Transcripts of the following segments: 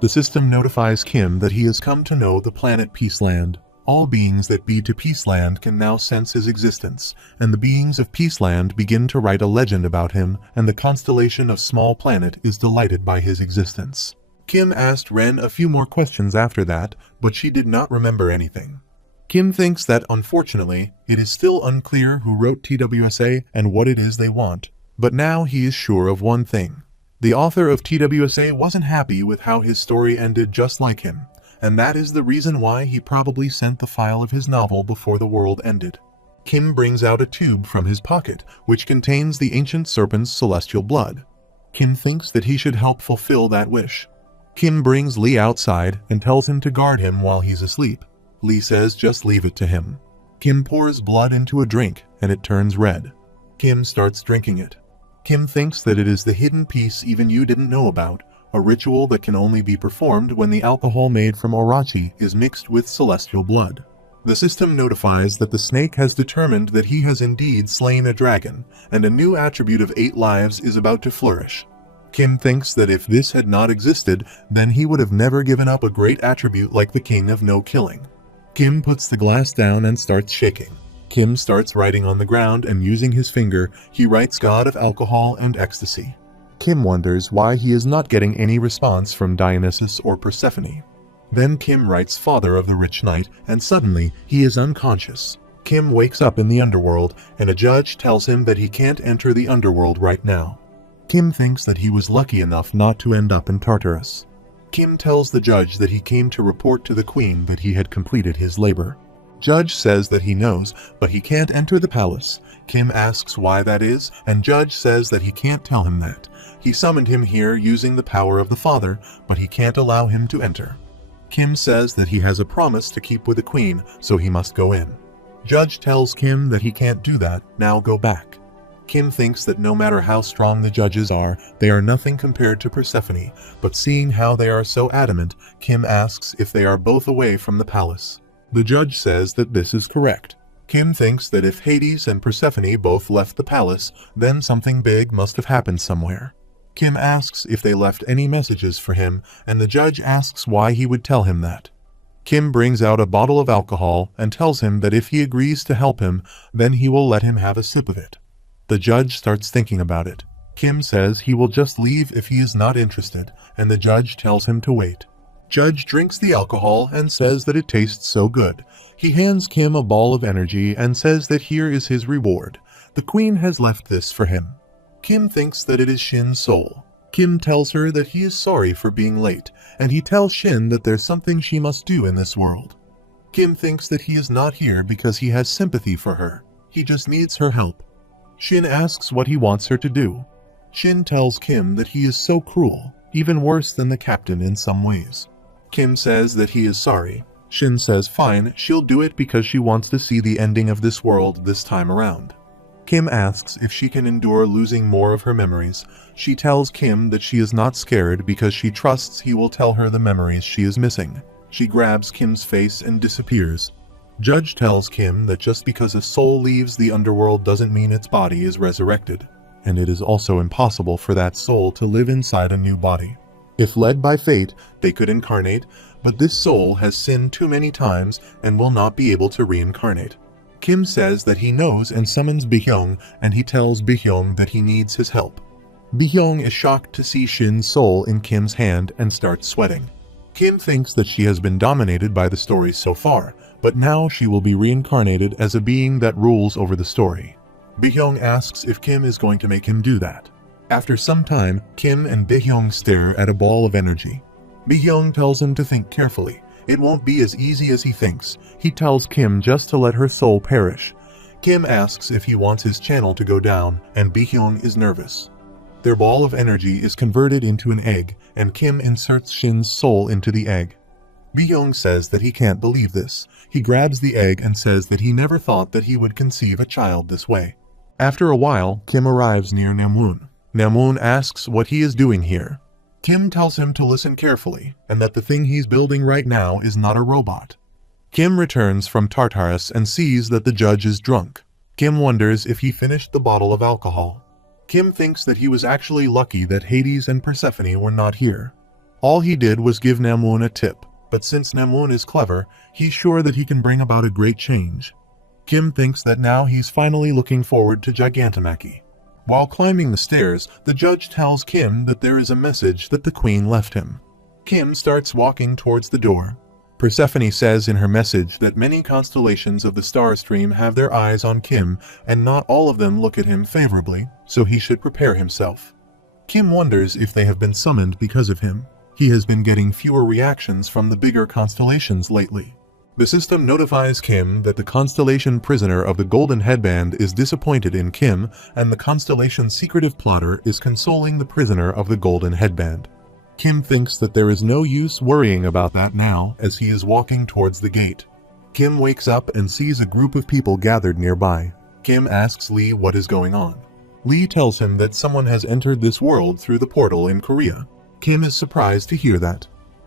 The system notifies Kim that he has come to know the planet Peaceland. All beings that be to Peaceland can now sense his existence, and the beings of Peaceland begin to write a legend about him, and the constellation of Small Planet is delighted by his existence. Kim asked Ren a few more questions after that, but she did not remember anything. Kim thinks that, unfortunately, it is still unclear who wrote TWSA and what it is they want, but now he is sure of one thing. The author of TWSA wasn't happy with how his story ended just like him, and that is the reason why he probably sent the file of his novel before the world ended. Kim brings out a tube from his pocket, which contains the ancient serpent's celestial blood. Kim thinks that he should help fulfill that wish. Kim brings Lee outside and tells him to guard him while he's asleep. Lee says just leave it to him. Kim pours blood into a drink and it turns red. Kim starts drinking it. Kim thinks that it is the hidden piece even you didn't know about, a ritual that can only be performed when the alcohol made from Orachi is mixed with celestial blood. The system notifies that the snake has determined that he has indeed slain a dragon, and a new attribute of 8 lives is about to flourish. Kim thinks that if this had not existed, then he would have never given up a great attribute like the King of No Killing. Kim puts the glass down and starts shaking. Kim starts writing on the ground, and using his finger, he writes God of Alcohol and Ecstasy. Kim wonders why he is not getting any response from Dionysus or Persephone. Then Kim writes Father of the Rich Knight, and suddenly he is unconscious. Kim wakes up in the underworld, and a judge tells him that he can't enter the underworld right now. Kim thinks that he was lucky enough not to end up in Tartarus. Kim tells the judge that he came to report to the queen that he had completed his labor. Judge says that he knows, but he can't enter the palace. Kim asks why that is, and Judge says that he can't tell him that. He summoned him here using the power of the Father, but he can't allow him to enter. Kim says that he has a promise to keep with the queen, so he must go in. Judge tells Kim that he can't do that, now go back. Kim thinks that no matter how strong the judges are, they are nothing compared to Persephone, but seeing how they are so adamant, Kim asks if they are both away from the palace. The judge says that this is correct. Kim thinks that if Hades and Persephone both left the palace, then something big must have happened somewhere. Kim asks if they left any messages for him, and the judge asks why he would tell him that. Kim brings out a bottle of alcohol and tells him that if he agrees to help him, then he will let him have a sip of it. The judge starts thinking about it. Kim says he will just leave if he is not interested, and the judge tells him to wait. Judge drinks the alcohol and says that it tastes so good. He hands Kim a ball of energy and says that here is his reward. The queen has left this for him. Kim thinks that it is Shin's soul. Kim tells her that he is sorry for being late, and he tells Shin that there's something she must do in this world. Kim thinks that he is not here because he has sympathy for her. He just needs her help. Shin asks what he wants her to do. Shin tells Kim that he is so cruel, even worse than the captain in some ways. Kim says that he is sorry. Shin says fine, she'll do it because she wants to see the ending of this world this time around. Kim asks if she can endure losing more of her memories. She tells Kim that she is not scared because she trusts he will tell her the memories she is missing. She grabs Kim's face and disappears. Judge tells Kim that just because a soul leaves the underworld doesn't mean its body is resurrected, and it is also impossible for that soul to live inside a new body. If led by fate, they could incarnate, but this soul has sinned too many times and will not be able to reincarnate. Kim says that he knows and summons Bihyung, and he tells Bihyung that he needs his help. Bihyung is shocked to see Shin's soul in Kim's hand and starts sweating. Kim thinks that she has been dominated by the stories so far, but now she will be reincarnated as a being that rules over the story. Bihyung asks if Kim is going to make him do that. After some time, Kim and Bihyung stare at a ball of energy. Bihyung tells him to think carefully. It won't be as easy as he thinks. He tells Kim just to let her soul perish. Kim asks if he wants his channel to go down, and Bihyung is nervous. Their ball of energy is converted into an egg, and Kim inserts Shin's soul into the egg. Bihyung says that he can't believe this. He grabs the egg and says that he never thought that he would conceive a child this way. After a while, Kim arrives near Namwoon. Namwoon asks what he is doing here. Kim tells him to listen carefully, and that the thing he's building right now is not a robot. Kim returns from Tartarus and sees that the judge is drunk. Kim wonders if he finished the bottle of alcohol. Kim thinks that he was actually lucky that Hades and Persephone were not here. All he did was give Namwoon a tip, but since Namwoon is clever, he's sure that he can bring about a great change. Kim thinks that now he's finally looking forward to Gigantomachy. While climbing the stairs, the judge tells Kim that there is a message that the queen left him. Kim starts walking towards the door. Persephone says in her message that many constellations of the star stream have their eyes on Kim, and not all of them look at him favorably, so he should prepare himself. Kim wonders if they have been summoned because of him. He has been getting fewer reactions from the bigger constellations lately. The system notifies Kim that the constellation prisoner of the Golden Headband is disappointed in Kim, and the constellation's secretive plotter is consoling the prisoner of the Golden Headband. Kim thinks that there is no use worrying about that now as he is walking towards the gate. Kim wakes up and sees a group of people gathered nearby. Kim asks Lee what is going on. Lee tells him that someone has entered this world through the portal in Korea. Kim is surprised to hear that.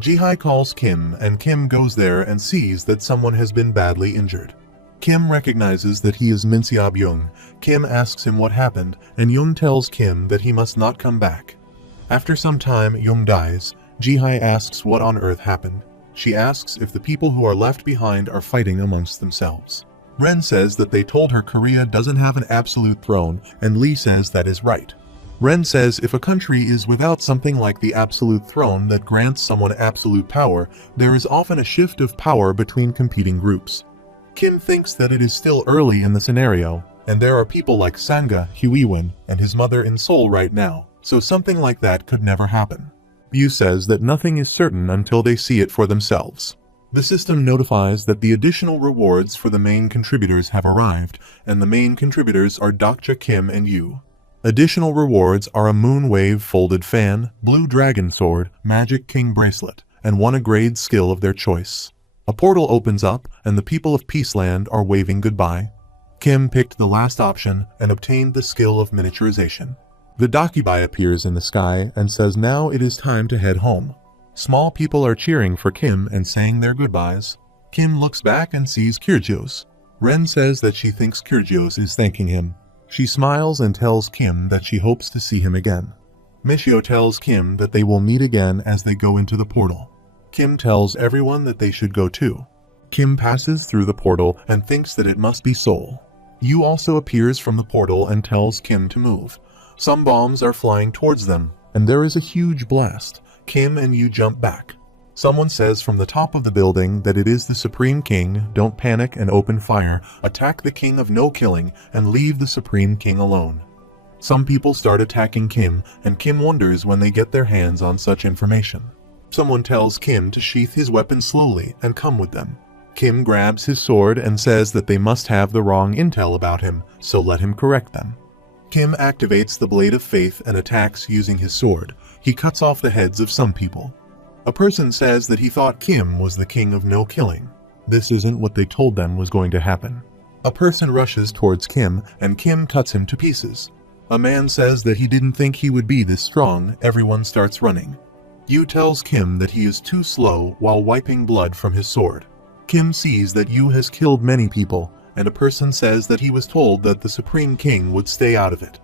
Jihai calls Kim, and Kim goes there and sees that someone has been badly injured. Kim recognizes that he is Min Seob-young. Kim asks him what happened, and Young tells Kim that he must not come back. After some time, Young dies. Jihai asks what on earth happened. She asks if the people who are left behind are fighting amongst themselves. Ren says that they told her Korea doesn't have an absolute throne, and Lee says that is right. Ren says if a country is without something like the absolute throne that grants someone absolute power, there is often a shift of power between competing groups. Kim thinks that it is still early in the scenario, and there are people like Sanga, Huiwen, and his mother in Seoul right now, so something like that could never happen. Yu says that nothing is certain until they see it for themselves. The system notifies that the additional rewards for the main contributors have arrived, and the main contributors are Dokja, Kim, and Yu. Additional rewards are a Moonwave folded fan, Blue Dragon Sword, Magic King Bracelet, and one grade skill of their choice. A portal opens up, and the people of Peaceland are waving goodbye. Kim picked the last option and obtained the skill of miniaturization. The Dakibai appears in the sky and says now it is time to head home. Small people are cheering for Kim and saying their goodbyes. Kim looks back and sees Kyrgios. Ren says that she thinks Kyrgios is thanking him. She smiles and tells Kim that she hopes to see him again. Michio tells Kim that they will meet again as they go into the portal. Kim tells everyone that they should go too. Kim passes through the portal and thinks that it must be Seoul. Yu also appears from the portal and tells Kim to move. Some bombs are flying towards them, and there is a huge blast. Kim and Yu jump back. Someone says from the top of the building that it is the Supreme King, don't panic and open fire, attack the King of No Killing, and leave the Supreme King alone. Some people start attacking Kim, and Kim wonders when they get their hands on such information. Someone tells Kim to sheath his weapon slowly and come with them. Kim grabs his sword and says that they must have the wrong intel about him, so let him correct them. Kim activates the Blade of Faith and attacks using his sword. He cuts off the heads of some people. A person says that he thought Kim was the King of No Killing. This isn't what they told them was going to happen. A person rushes towards Kim, and Kim cuts him to pieces. A man says that he didn't think he would be this strong. Everyone starts running. Yu tells Kim that he is too slow while wiping blood from his sword. Kim sees that Yu has killed many people, and a person says that he was told that the Supreme King would stay out of it.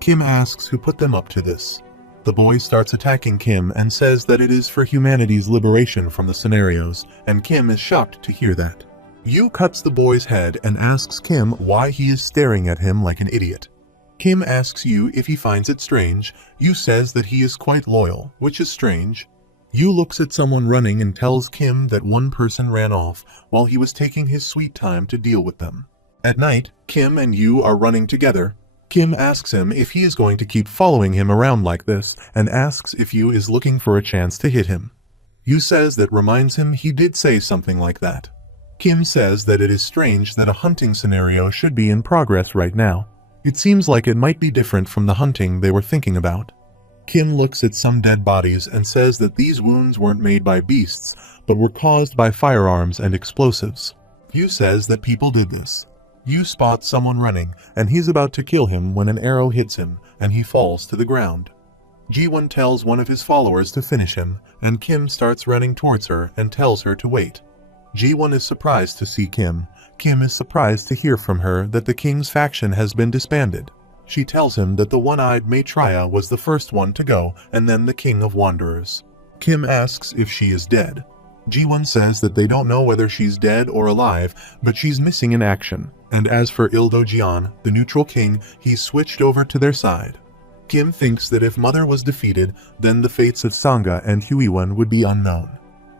Kim asks who put them up to this. The boy starts attacking Kim and says that it is for humanity's liberation from the scenarios, and Kim is shocked to hear that. Yu cuts the boy's head and asks Kim why he is staring at him like an idiot. Kim asks Yu if he finds it strange. Yu says that he is quite loyal, which is strange. Yu looks at someone running and tells Kim that one person ran off while he was taking his sweet time to deal with them. At night, Kim and Yu are running together. Kim asks him if he is going to keep following him around like this, and asks if Yu is looking for a chance to hit him. Yu says that reminds him he did say something like that. Kim says that it is strange that a hunting scenario should be in progress right now. It seems like it might be different from the hunting they were thinking about. Kim looks at some dead bodies and says that these wounds weren't made by beasts, but were caused by firearms and explosives. Yu says that people did this. Yu spots someone running, and he's about to kill him when an arrow hits him, and he falls to the ground. Ji-won tells one of his followers to finish him, and Kim starts running towards her and tells her to wait. Ji-won is surprised to see Kim. Kim is surprised to hear from her that the king's faction has been disbanded. She tells him that the one-eyed Maitreya was the first one to go, and then the King of Wanderers. Kim asks if she is dead. Ji-won says that they don't know whether she's dead or alive, but she's missing in action. And as for Il-do-jian, the neutral king, he's switched over to their side. Kim thinks that if Mother was defeated, then the fates of Sangha and Huiwon would be unknown.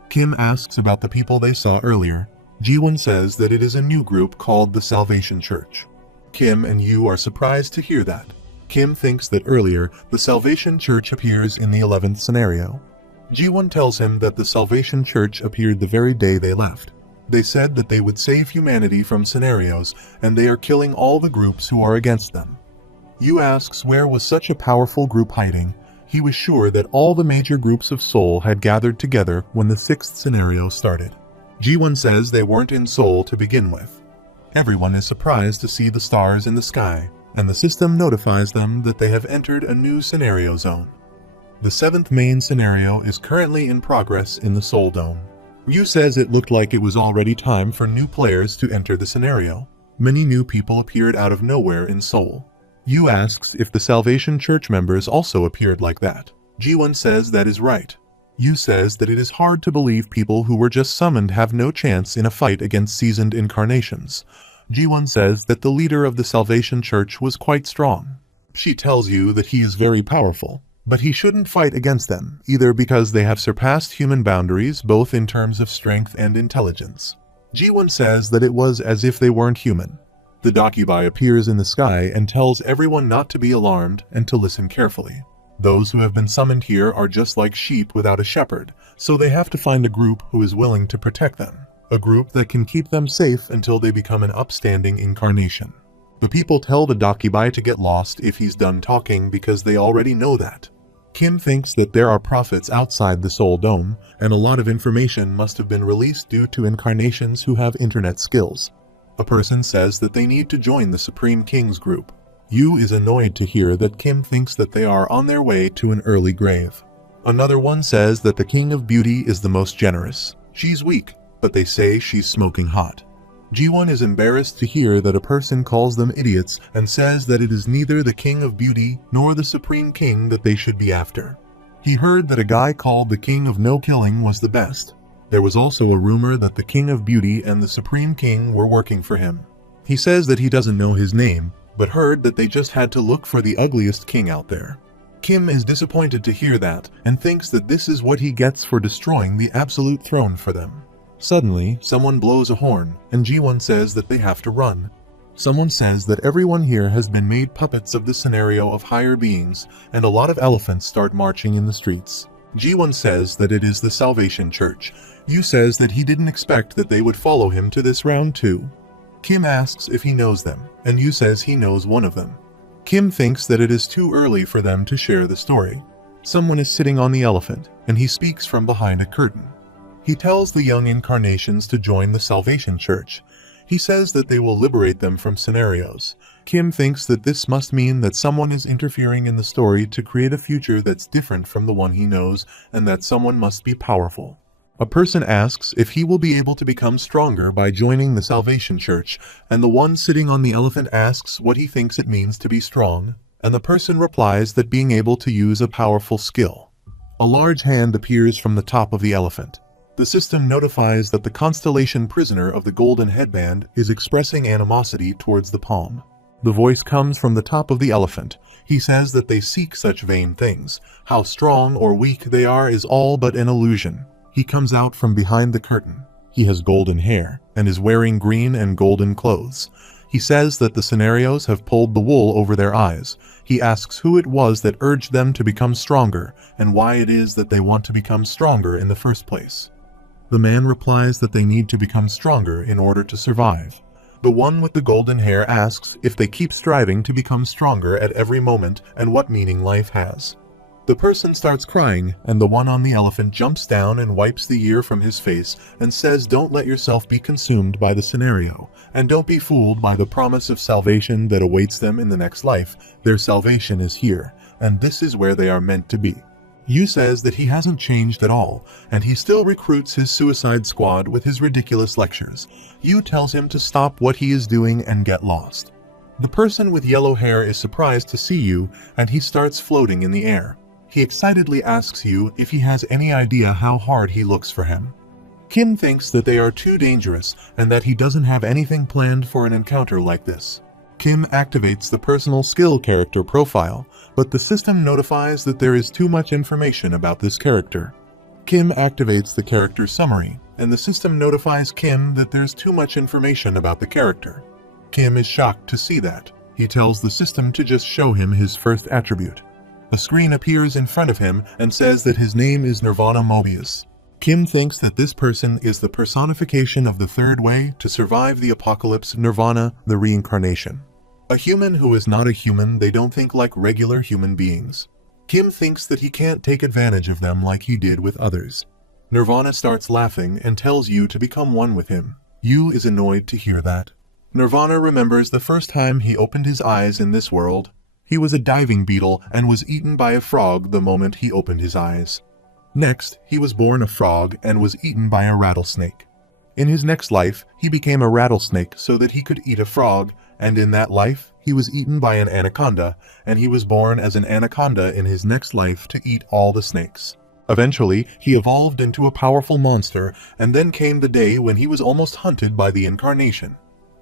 Kim asks about the people they saw earlier. Ji-won says that it is a new group called the Salvation Church. Kim and Yu are surprised to hear that. Kim thinks that earlier, the Salvation Church appears in the 11th scenario. Ji-won tells him that the Salvation Church appeared the very day they left. They said that they would save humanity from scenarios, and they are killing all the groups who are against them. Yu asks where was such a powerful group hiding. He was sure that all the major groups of Seoul had gathered together when the 6th scenario started. Ji-won says they weren't in Seoul to begin with. Everyone is surprised to see the stars in the sky, and the system notifies them that they have entered a new scenario zone. The 7th main scenario is currently in progress in the Seoul Dome. Yu says it looked like it was already time for new players to enter the scenario. Many new people appeared out of nowhere in Seoul. Yu asks if the Salvation Church members also appeared like that. Ji-won says that is right. Yu says that it is hard to believe people who were just summoned have no chance in a fight against seasoned incarnations. Ji-won says that the leader of the Salvation Church was quite strong. She tells Yu that he is very powerful, but he shouldn't fight against them, either because they have surpassed human boundaries both in terms of strength and intelligence. Ji-won says that it was as if they weren't human. The Dokubai appears in the sky and tells everyone not to be alarmed and to listen carefully. Those who have been summoned here are just like sheep without a shepherd, so they have to find a group who is willing to protect them. A group that can keep them safe until they become an upstanding incarnation. The people tell the Dokubai to get lost if he's done talking because they already know that. Kim thinks that there are prophets outside the Seoul Dome, and a lot of information must have been released due to incarnations who have internet skills. A person says that they need to join the Supreme King's group. Yu is annoyed to hear that Kim thinks that they are on their way to an early grave. Another one says that the King of Beauty is the most generous. She's weak, but they say she's smoking hot. Ji-won is embarrassed to hear that a person calls them idiots and says that it is neither the King of Beauty nor the Supreme King that they should be after. He heard that a guy called the King of No Killing was the best. There was also a rumor that the King of Beauty and the Supreme King were working for him. He says that he doesn't know his name, but heard that they just had to look for the ugliest king out there. Kim is disappointed to hear that and thinks that this is what he gets for destroying the absolute throne for them. Suddenly, someone blows a horn, and Ji-won says that they have to run. Someone says that everyone here has been made puppets of the scenario of higher beings, and a lot of elephants start marching in the streets. Ji-won says that it is the Salvation Church. Yu says that he didn't expect that they would follow him to this round too. Kim asks if he knows them, and Yu says he knows one of them. Kim thinks that it is too early for them to share the story. Someone is sitting on the elephant, and he speaks from behind a curtain. He tells the young incarnations to join the Salvation Church. He says that they will liberate them from scenarios. Kim thinks that this must mean that someone is interfering in the story to create a future that's different from the one he knows, and that someone must be powerful. A person asks if he will be able to become stronger by joining the Salvation Church, and the one sitting on the elephant asks what he thinks it means to be strong, and the person replies that being able to use a powerful skill. A large hand appears from the top of the elephant. The system notifies that the Constellation prisoner of the golden headband is expressing animosity towards the palm. The voice comes from the top of the elephant. He says that they seek such vain things. How strong or weak they are is all but an illusion. He comes out from behind the curtain. He has golden hair and is wearing green and golden clothes. He says that the scenarios have pulled the wool over their eyes. He asks who it was that urged them to become stronger and why it is that they want to become stronger in the first place. The man replies that they need to become stronger in order to survive. The one with the golden hair asks if they keep striving to become stronger at every moment and what meaning life has. The person starts crying, and the one on the elephant jumps down and wipes the ear from his face and says don't let yourself be consumed by the scenario, and don't be fooled by the promise of salvation that awaits them in the next life. Their salvation is here, and this is where they are meant to be. Yu says that he hasn't changed at all, and he still recruits his suicide squad with his ridiculous lectures. Yu tells him to stop what he is doing and get lost. The person with yellow hair is surprised to see Yu, and he starts floating in the air. He excitedly asks you if he has any idea how hard he looks for him. Kim thinks that they are too dangerous and that he doesn't have anything planned for an encounter like this. Kim activates the personal skill character profile, but the system notifies that there is too much information about this character. Kim activates the character summary, and the system notifies Kim that there's too much information about the character. Kim is shocked to see that. He tells the system to just show him his first attribute. A screen appears in front of him and says that his name is Nirvana Mobius. Kim thinks that this person is the personification of the third way to survive the apocalypse, Nirvana, the reincarnation. A human who is not a human, they don't think like regular human beings. Kim thinks that he can't take advantage of them like he did with others. Nirvana starts laughing and tells you to become one with him. Yu is annoyed to hear that. Nirvana remembers the first time he opened his eyes in this world. He was a diving beetle and was eaten by a frog the moment he opened his eyes. Next, he was born a frog and was eaten by a rattlesnake. In his next life, he became a rattlesnake so that he could eat a frog, and in that life, he was eaten by an anaconda, and he was born as an anaconda in his next life to eat all the snakes. Eventually, he evolved into a powerful monster, and then came the day when he was almost hunted by the Incarnation.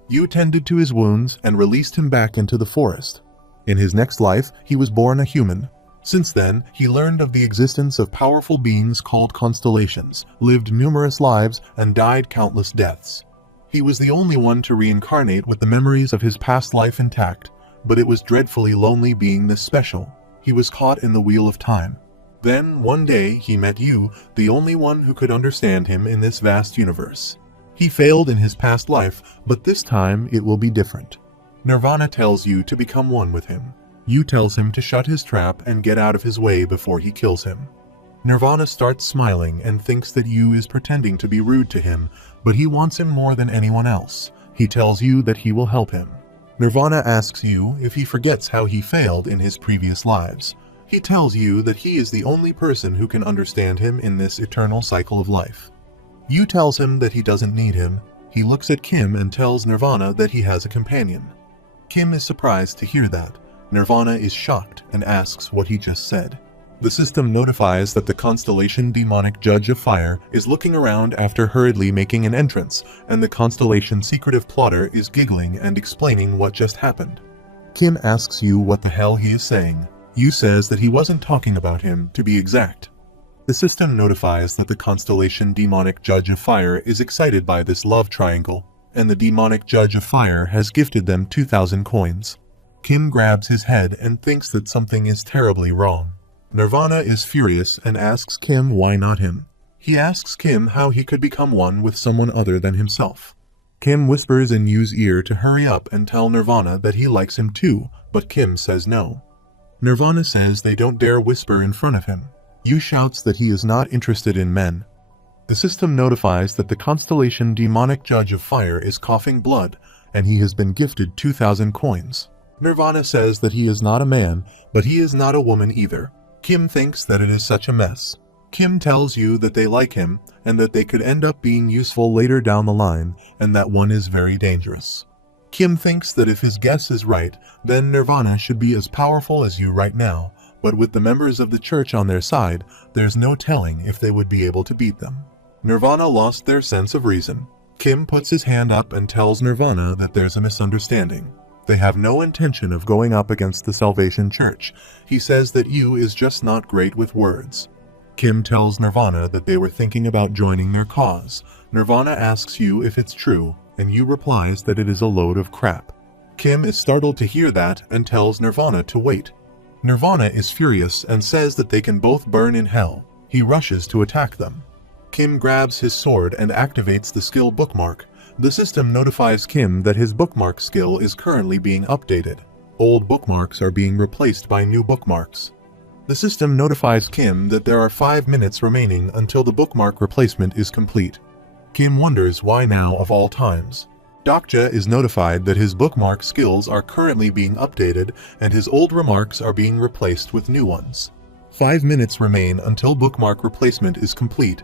Yu tended to his wounds and released him back into the forest. In his next life, he was born a human. Since then, he learned of the existence of powerful beings called constellations, lived numerous lives, and died countless deaths. He was the only one to reincarnate with the memories of his past life intact, but it was dreadfully lonely being this special. He was caught in the wheel of time. Then, one day, he met you, the only one who could understand him in this vast universe. He failed in his past life, but this time it will be different. Nirvana tells you to become one with him. Yu tells him to shut his trap and get out of his way before he kills him. Nirvana starts smiling and thinks that Yu is pretending to be rude to him, but he wants him more than anyone else. He tells Yu that he will help him. Nirvana asks Yu if he forgets how he failed in his previous lives. He tells Yu that he is the only person who can understand him in this eternal cycle of life. Yu tells him that he doesn't need him. He looks at Kim and tells Nirvana that he has a companion. Kim is surprised to hear that. Nirvana is shocked and asks what he just said. The system notifies that the Constellation demonic Judge of Fire is looking around after hurriedly making an entrance, and the Constellation secretive plotter is giggling and explaining what just happened. Kim asks Yu what the hell he is saying. Yu says that he wasn't talking about him, to be exact. The system notifies that the Constellation demonic Judge of Fire is excited by this love triangle, and the demonic Judge of Fire has gifted them 2,000 coins. Kim grabs his head and thinks that something is terribly wrong. Nirvana is furious and asks Kim why not him. He asks Kim how he could become one with someone other than himself. Kim whispers in Yu's ear to hurry up and tell Nirvana that he likes him too, but Kim says no. Nirvana says they don't dare whisper in front of him. Yu shouts that he is not interested in men. The system notifies that the Constellation demonic Judge of Fire is coughing blood, and he has been gifted 2,000 coins. Nirvana says that he is not a man, but he is not a woman either. Kim thinks that it is such a mess. Kim tells Yu that they like him, and that they could end up being useful later down the line, and that one is very dangerous. Kim thinks that if his guess is right, then Nirvana should be as powerful as Yu right now, but with the members of the church on their side, there's no telling if they would be able to beat them. Nirvana lost their sense of reason. Kim puts his hand up and tells Nirvana that there's a misunderstanding. They have no intention of going up against the Salvation Church. He says that Yu is just not great with words. Kim tells Nirvana that they were thinking about joining their cause. Nirvana asks Yu if it's true, and Yu replies that it is a load of crap. Kim is startled to hear that and tells Nirvana to wait. Nirvana is furious and says that they can both burn in hell. He rushes to attack them. Kim grabs his sword and activates the skill bookmark. The system notifies Kim that his bookmark skill is currently being updated. Old bookmarks are being replaced by new bookmarks. The system notifies Kim that there are 5 minutes remaining until the bookmark replacement is complete. Kim wonders why now of all times. Dokja is notified that his bookmark skills are currently being updated and his old remarks are being replaced with new ones. 5 minutes remain until bookmark replacement is complete,